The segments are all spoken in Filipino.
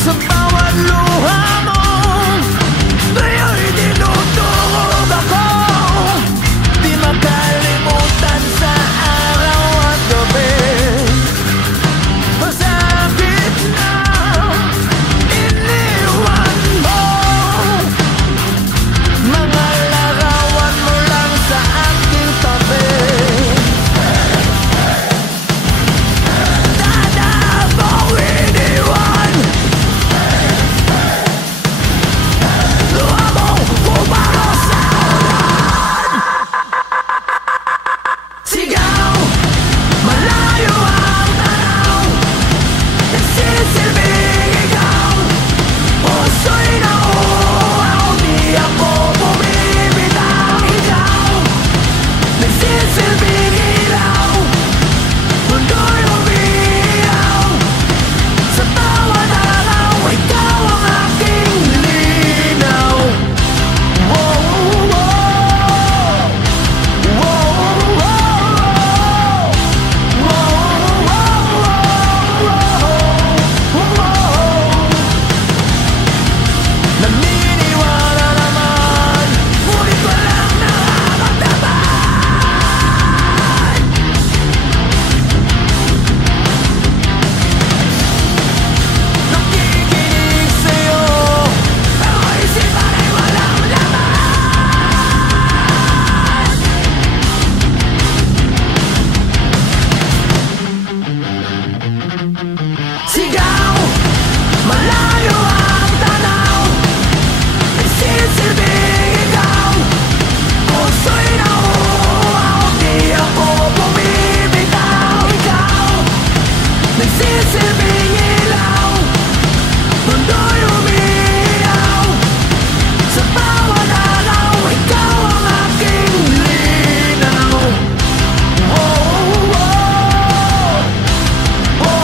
Sa bawat luha mo, ngayon tinutulog ako. Di makalimutan sa araw at gabi. Sa gitna, iniwan mo mga larawan mo lang sa aking tabi. Dada mo iniwan, luha mo bumaro sa ulan. Sigaw, malayo ang tanaw, nagsisilbing ikaw. Puso'y nauuaw, di ako bumibitaw. Ikaw, nagsisilbing ilaw, mundo'y umiiyaw. Sa bawat araw, ikaw ang aking linaw. Wow, wow, wow, wow, naniniwala naman, ngunit walang nararamdaman. Nakikinig sa'yo, pero isipan ay walang laman. Sigaw, malayo ang tanaw, nagsisilbing ikaw. Puso'y nauuaw, di ako bumibitaw. Ikaw, nagsisilbing ilaw, mundo'y umiiyaw. Sa bawat araw, ikaw ang aking linaw. Wow, wow, wow,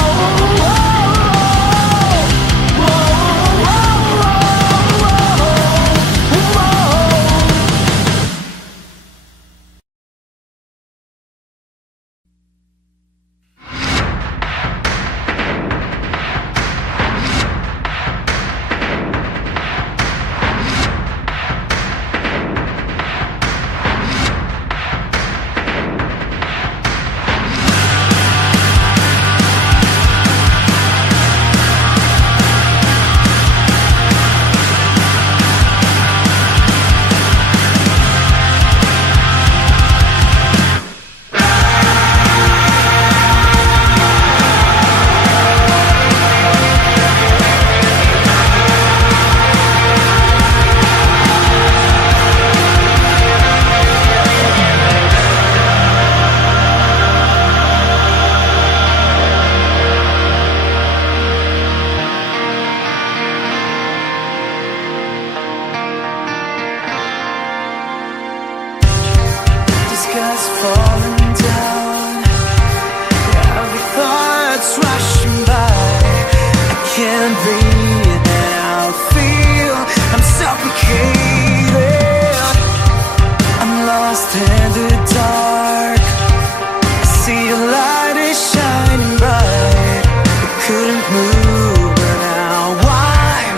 the sky's falling down, every thought's rushing by. I can't breathe now, feel I'm suffocating. I'm lost in the dark, I see your light is shining bright. I couldn't move, but now I'm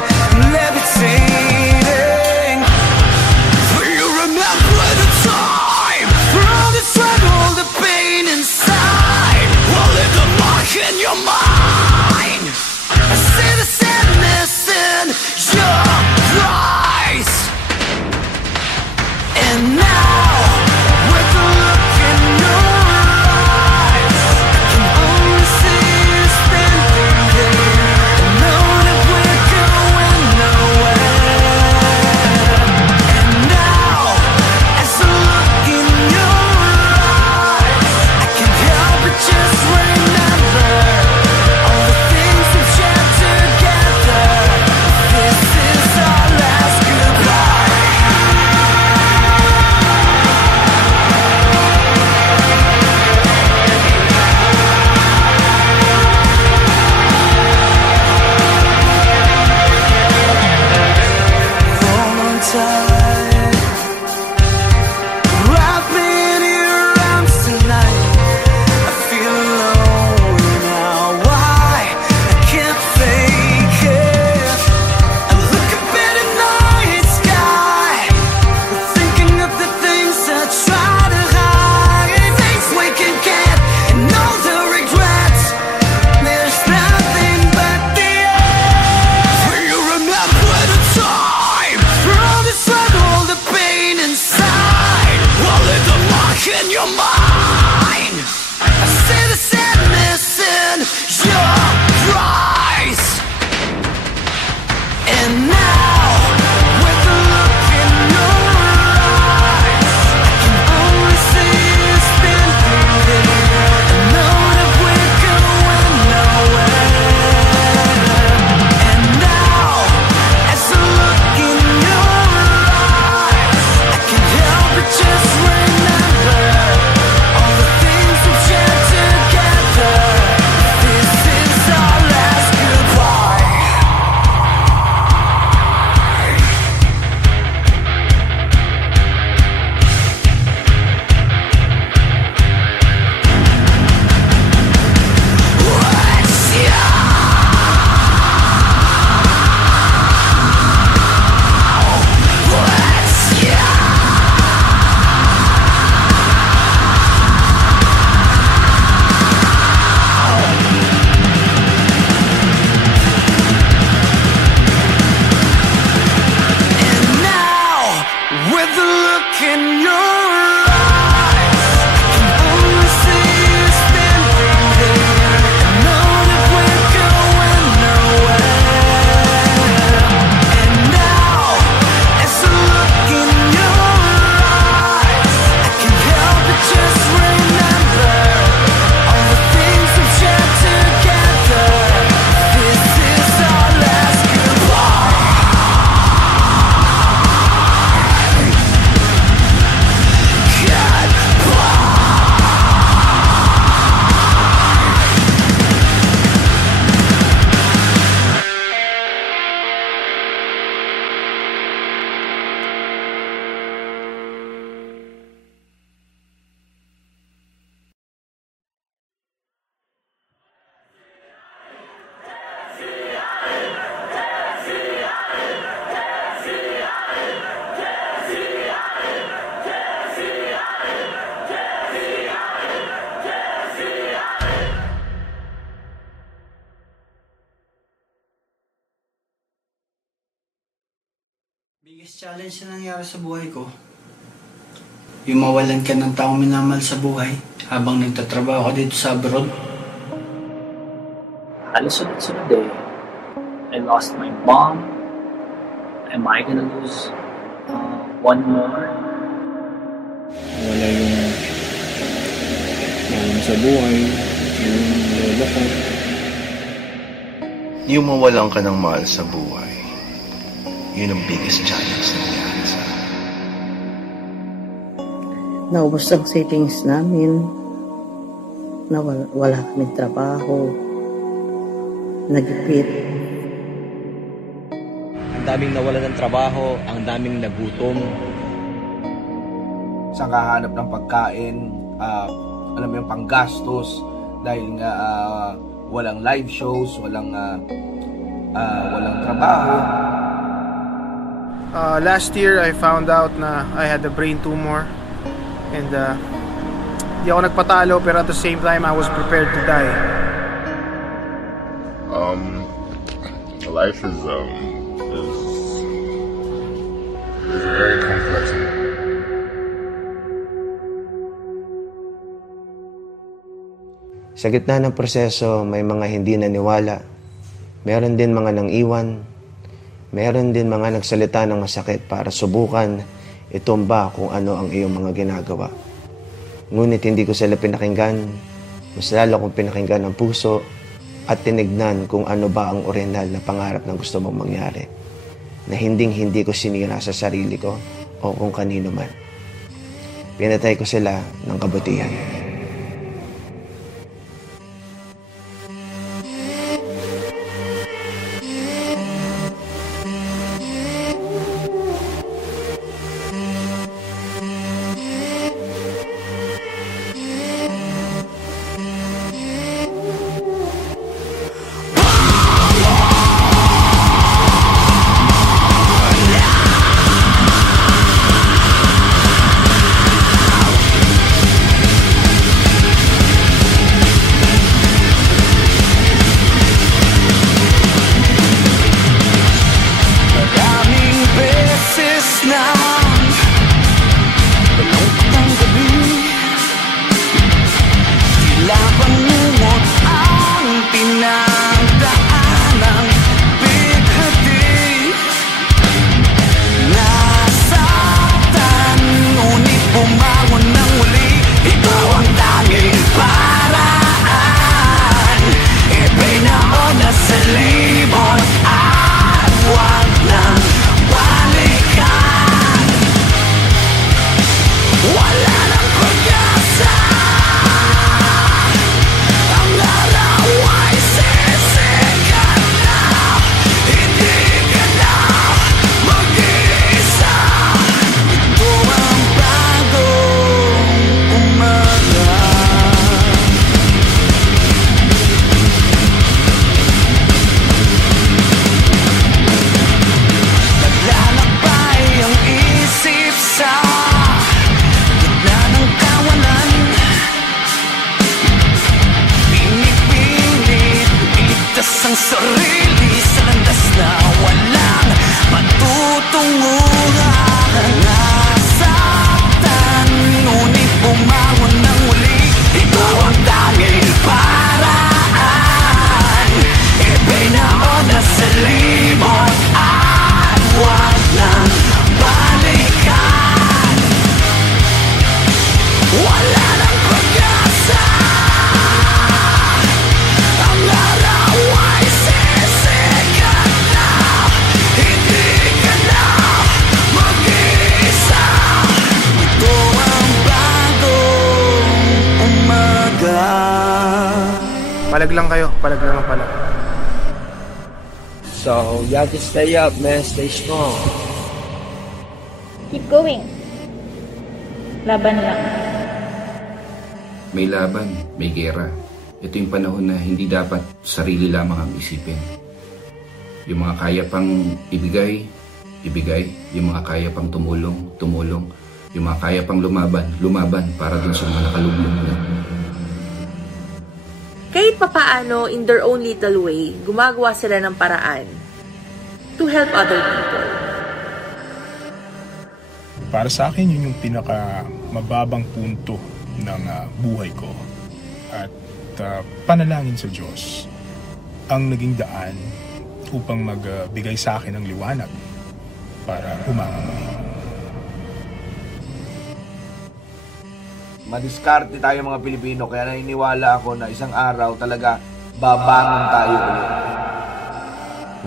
levitating. Do you remember the time? All the struggle, the pain inside will leave the mark in your mind. I see the sadness in your eyes. And now, with the look in your eyes, I can only see you standing there. Biggest challenge na nangyari sa buhay ko, yung mawalan ka ng taong minamahal sa buhay habang nagtatrabaho ka dito sa abroad. Halos sunod-sunod eh. I lost my mom. Am I gonna lose one more? Wala yung mahal sa buhay, yung lola ko. Yung mawalan ka ng mahal sa buhay, yun ang biggest challenge na nangyari sa akin. Naubos ang savings namin. Wala kaming trabaho. Nagipit. Ang daming nawalan ng trabaho, ang daming nagutom. Sa kahanap ng pagkain, alam mo yung panggastos, dahil nga walang live shows, walang trabaho. Last year, I found out na I had a brain tumor. And di ako nagpatalo, pero at the same time, I was prepared to die. Life is very complex. Sa gitna ng proseso, may mga hindi naniwala. Meron din mga nang-iwan. Meron din mga nagsalita ng masakit para subukan itumba kung ano ang iyong mga ginagawa. Ngunit hindi ko sila pinakinggan. Mas lalo kong pinakinggan ang puso at tinignan kung ano ba ang orihinal na pangarap na gusto mong mangyari. Na hindi ko sinira sa sarili ko o kung kanino man. Pinatay ko sila ng kabutihan. Palag lang kayo, palag lang ang palag. So, you have to stay up, man. Stay strong. Keep going. Laban lang. May laban, may gera. Ito yung panahon na hindi dapat sarili lamang ang isipin. Yung mga kaya pang ibigay, ibigay. Yung mga kaya pang tumulong, tumulong. Yung mga kaya pang lumaban, lumaban para dun sa mga nakalugmok na. Kahit papaano, in their own little way, gumagawa sila ng paraan to help other people. Para sa akin, yun yung pinaka mababang punto ng buhay ko. At panalangin sa Diyos ang naging daan upang magbigay sa akin ng liwanag para umangat muli. Madiskarte tayo mga Pilipino, kaya naniniwala ako na isang araw talaga babangon tayo ulit.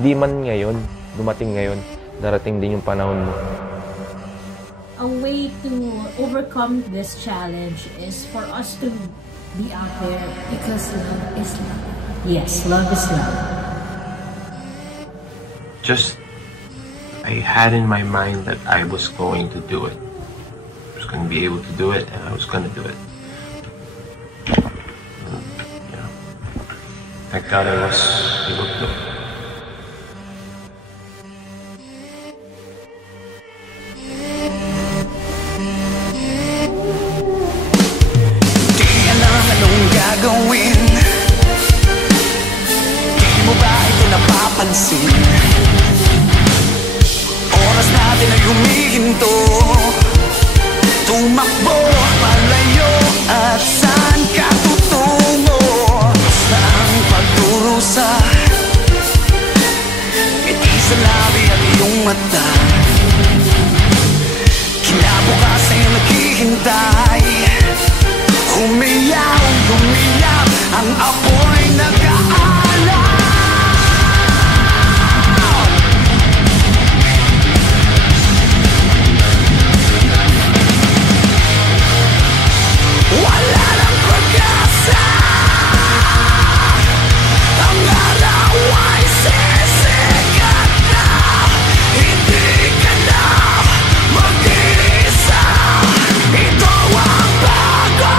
Di man ngayon, dumating ngayon, darating din yung panahon mo. A way to overcome this challenge is for us to be out there because love is love. Yes, love is love. Just, I had in my mind that I was going to do it. I was going to be able to do it, and I was going to do it. And, thank God I was able to do it. Gagawin, di mo ba ito napapansin? Oras natin ay humihinto, tumakbo, malayo, at saan ka tutungo? Saan pagdurusa, ngiti sa labi at iyong mata, kinabukasan ay naghihintay. Umiyaw, umiyak, ang apoy nag-aalaw. Wala nang pag-asa, ang araw ay sisikat na. Hindi ka na mag-iisa, ito ang bago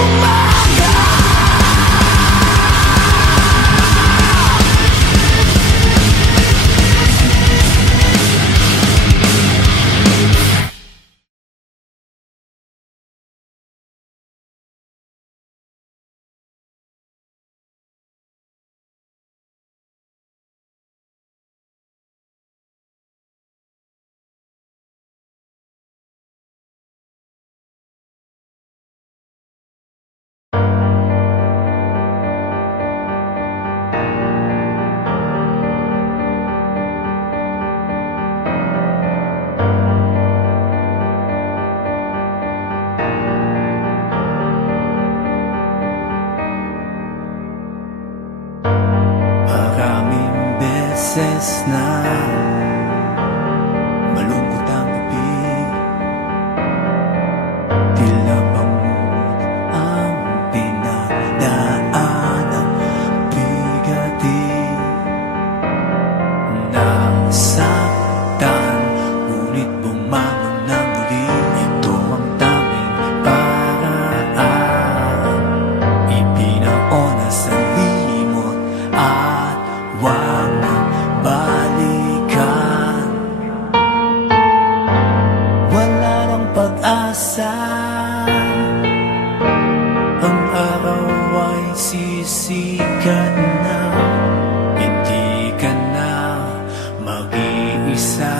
umaga. Maraming beses na malungkot ang ibig, tila bangod ang pinagdaan ng bigatin. Nasaktan, ngunit bumangon ng muli. Ito ang taming paraan, ipinaona sa limot at wag nang balikan. Wala nang pag-asa, ang araw ay sisikat na. Hindi ka na mag-iisa,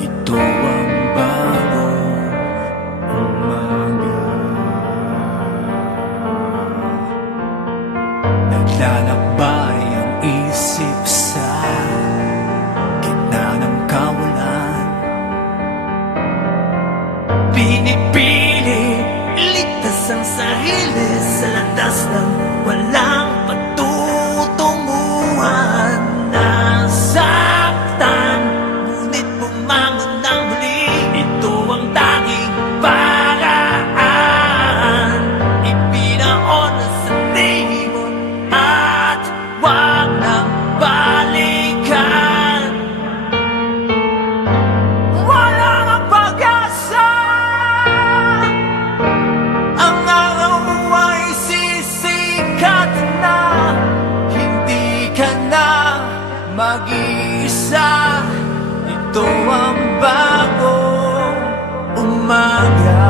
ito ang bagong umaga. Naglalakbay ang isip sa gitna ng kawalan. Pinipili, ligtas ang sarili sa landas ng walang patutunguhan. Nasaktan, ngunit bumangon ng muli. Ito ang tanging paraan, ipinaona sa limot at wag nang balikan. Wala nang pag-asa, ang araw ay sisikat na. Hindi ka na mag-iisa, ito ang bagong umaga.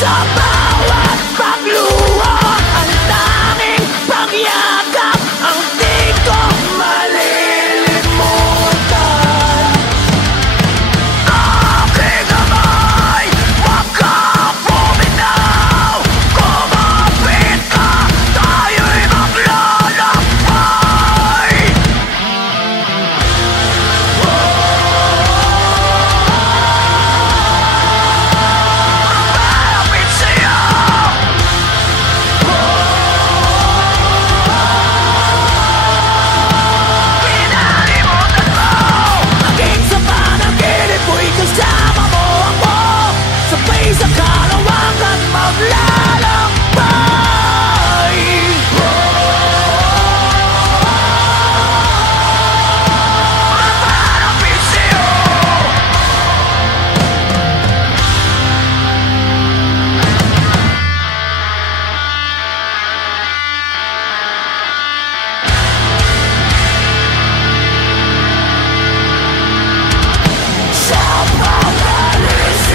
Sa bawat pagluha, ang tanging pagyakap ang di ko malilimutan. Aking kamay, wag ka bumitaw. Kumapit ka, tayo'y maglalakbay. Malapit sa'yo. Pinalimutan mo. Hanggang sa panaginip ko'y kasama mo ako. Sabay sa kalawakan maglalakbay. Malapit sa'yo. Sa pagalisiyong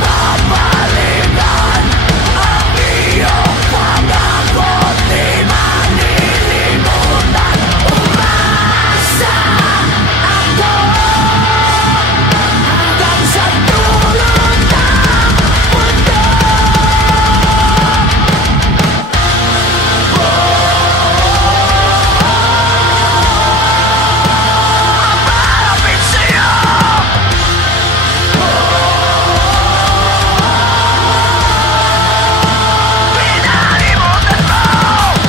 babalikan, ang iyong pangako di manilimutan. Umasa ako hanggang sa dulo ng mundo. Malapit sa'yo. Pinalimutan mo.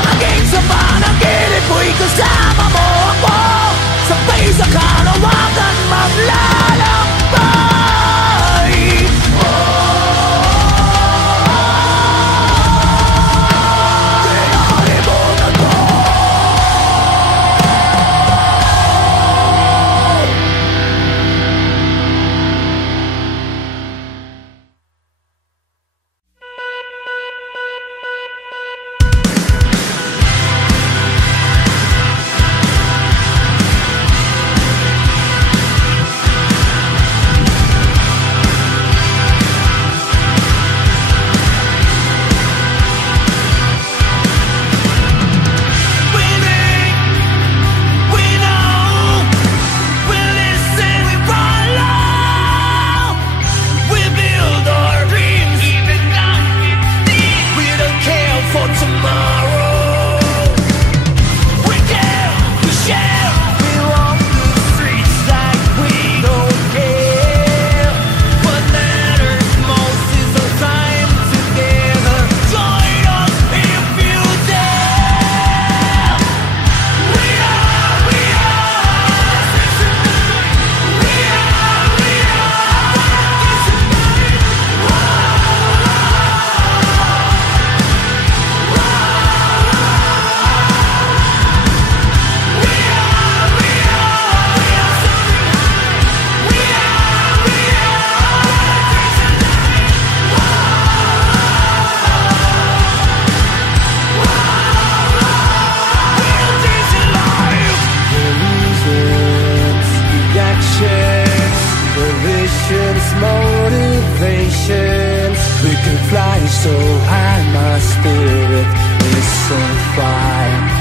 Hanggang sa panaginip ko'y kasama mo ako. Sabay sa kalawakan maglalakbay. Pinalimutan mo. We know, we listen, we follow. We build our dreams, even now we don't care for tomorrow. We care, we share, we walk the streets like we don't care. What matters most is our time together. Join us if you dare. We are, we are. We are, we motivations. We can fly so high, my spirit is on fire.